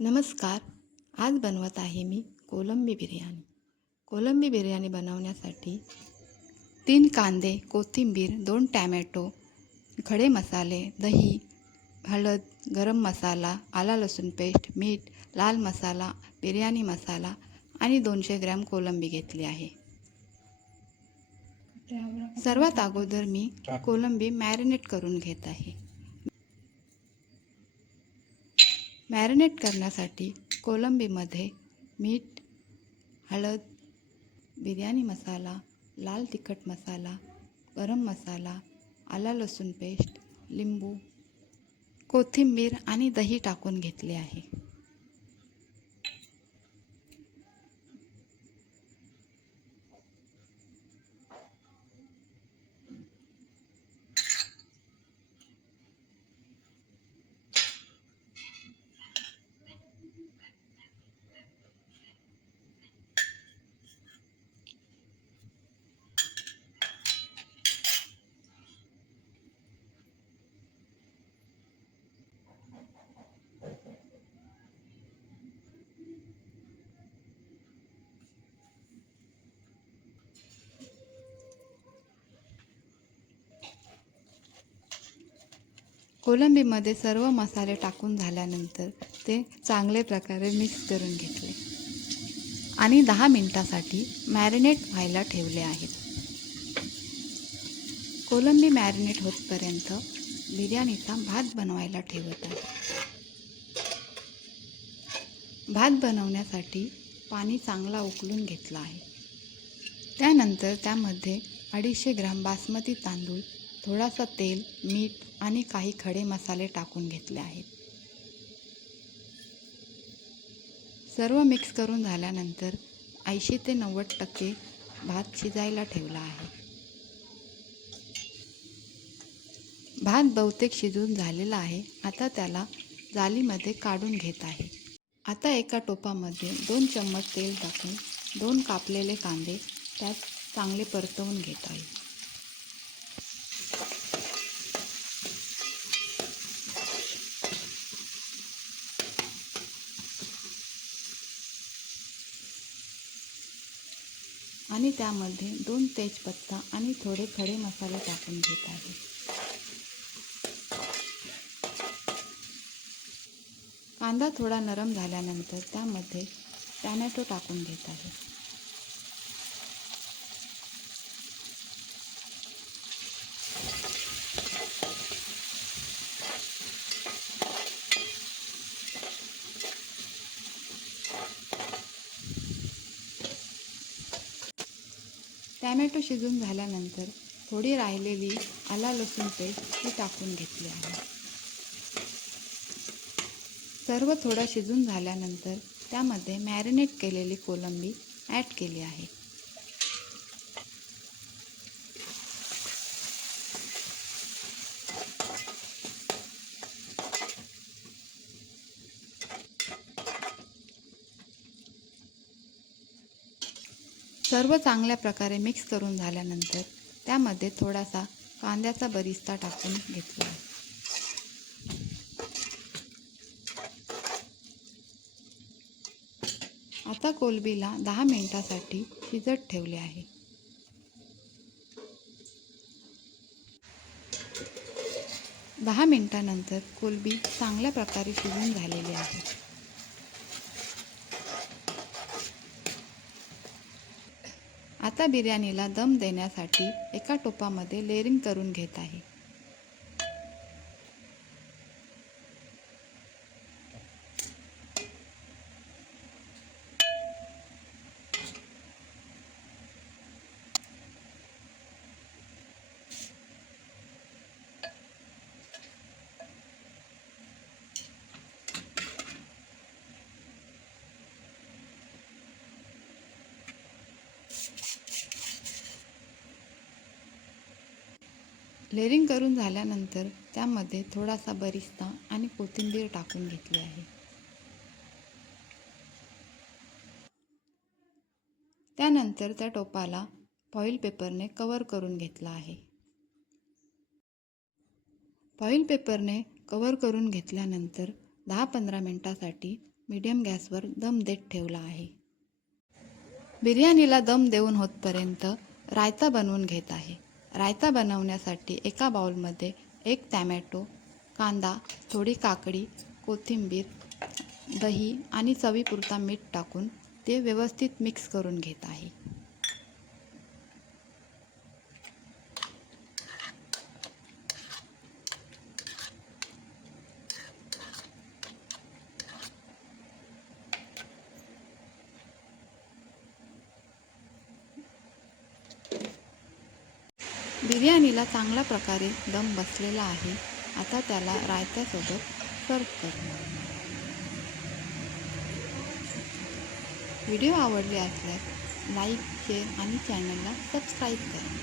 नमस्कार. आज बनवत आहे मी कोलंबी बिर्याणी. कोलंबी बिर्याणी बनवण्यासाठी 3 कांदे, कोथिंबीर, 2 टॅमॅटो, खडे मसाले, दही, हळद, गरम मसाला, आला लसूण पेस्ट, मीठ, लाल मसाला, बिर्याणी मसाला आणि 200 ग्रॅम कोलंबी घेतली आहे. सर्वात अगोदर मी कोलंबी मॅरिनेट करून घेत आहे. मॅरिनेट करण्यासाठी कोलंबीमध्ये मीठ, हळद, बिर्याणी मसाला, लाल तिखट मसाला, गरम मसाला, आला लसूण पेस्ट, लिंबू, कोथिंबीर आणि दही टाकून घेतले आहे. कोलंबीमध्ये सर्व मसाले टाकून झाल्यानंतर ते चांगले प्रकारे मिक्स करून घेतले आणि 10 मिनिटासाठी मॅरिनेट व्हायला ठेवले आहेत. कोलंबी मॅरिनेट होतपर्यंत बिर्याणीचा भात बनवायला ठेवत आहे. भात बनवण्यासाठी पाणी चांगला उकळून घेतला आहे. त्यानंतर त्यामध्ये 250 ग्राम बासमती तांदूळ, थोडासा तेल, मीठ आणि काही खडे मसाले टाकून घेतले आहेत. सर्व मिक्स करून झाल्यानंतर 80 ते 90% भात शिजायला ठेवला आहे. भात बहुतेक शिजून झालेला आहे. आता त्याला जालीमध्ये काढून घेत आहे. आता एका टोपामध्ये 2 चम्मच तेल टाकून 2 कापलेले कांदे त्यात चांगले परतवून घेत आहे. आणि त्यामध्ये 2 तेजपत्ता आणि थोडे खडे मसाले टाकून घेत आहे. कांदा थोडा नरम झाल्यानंतर त्यामध्ये टॅमॅटो टाकून घेत आहे. टॅमॅटो शिजून झाल्यानंतर थोडी राहिलेली आला लसूण पेस्ट ही टाकून घेतली आहे. सर्व थोडं शिजून झाल्यानंतर त्यामध्ये मॅरिनेट केलेली कोलंबी ॲड केली आहे. सर्व चांगल्या प्रकारे मिक्स करून झाल्यानंतर त्यामध्ये थोडासा कांद्याचा बरिस्ता टाकून घेतला आहे. आता कोलंबीला 10 मिनिटासाठी शिजत ठेवले आहे. दहा मिनिटानंतर कोलंबी चांगल्या प्रकारे शिजून झालेली आहे. आता बिर्याणीला दम देण्यासाठी एका टोपामध्ये लेयरिंग करून घेत आहे. लेयरिंग करून झाल्यानंतर त्यामध्ये थोडासा बरिस्ता आणि कोथिंबीर टाकून घेतली आहे. त्यानंतर त्या टोपाला फॉईल पेपरने कव्हर करून घेतला आहे. फॉईल पेपरने कव्हर करून घेतल्यानंतर 10-15 मिनिटासाठी मीडियम गॅसवर दम देत ठेवला आहे. बिर्याणीला दम देऊन होतपर्यंत रायता बनवून घेत आहे. रायता बनवण्यासाठी एका बाउलमध्ये 1 टॅमॅटो, कांदा, थोडी काकडी, कोथिंबीर, दही आणि चवीपुरता मीठ टाकून ते व्यवस्थित मिक्स करून घेत आहे. बिर्याणीला चांगल्या प्रकारे दम बसलेला आहे. आता त्याला रायत्यासोबत सर्व करू. व्हिडिओ आवडले असल्यास लाईक, शेअर आणि चॅनलला सबस्क्राईब करा.